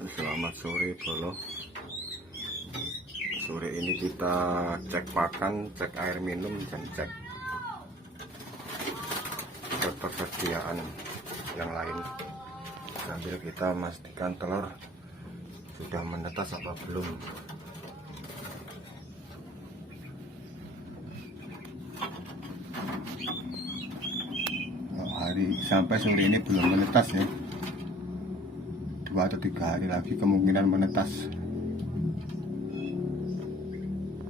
Selamat sore bro. Sore ini kita cek pakan, cek air minum, dan cek ketersediaan yang lain sambil kita memastikan telur sudah menetas apa belum. Hari sampai sore ini belum menetas ya, 2 atau 3 hari lagi kemungkinan menetas.